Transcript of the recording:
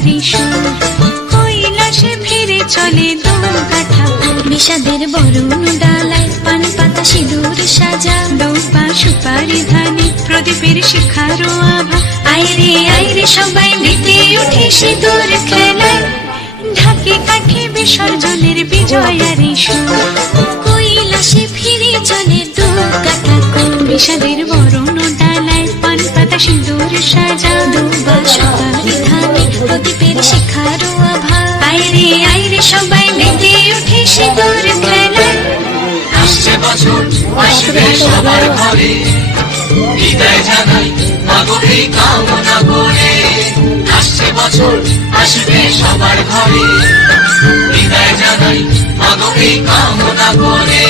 বিজয়ারি সুর, কৈলাসে ফিরে চলে দোল কাঠা। বিষাদের বরণ ডালায় পান পাতা সিঁদুর সাজা, দৌপা সুপারি ধানে প্রদীপের শিখারো আভা। আইরে সবাই মেতে উঠে সিঁদুর খেলায়, ঢাকে কাঠে বিসর্জনের বিজয়ারি সুর, কৈলাসে ফিরে চলে দোল কাঠা। বিষাদের বরণ ডালায় পান পাতা সিঁদুর সাজা, দৌপা সুপারি ধানে প্রদীপের শিখারো আভা। আইরে সবাই মেতে উঠে সিঁদুর খেলায়। আসছে বছর আসবে সবার ঘরে, বিদায় জানাই মাগো এই কামনা করে। আসছে বছর আসবে সবার ঘরে, বিদায় জানাই মাগো এই কামনা করে।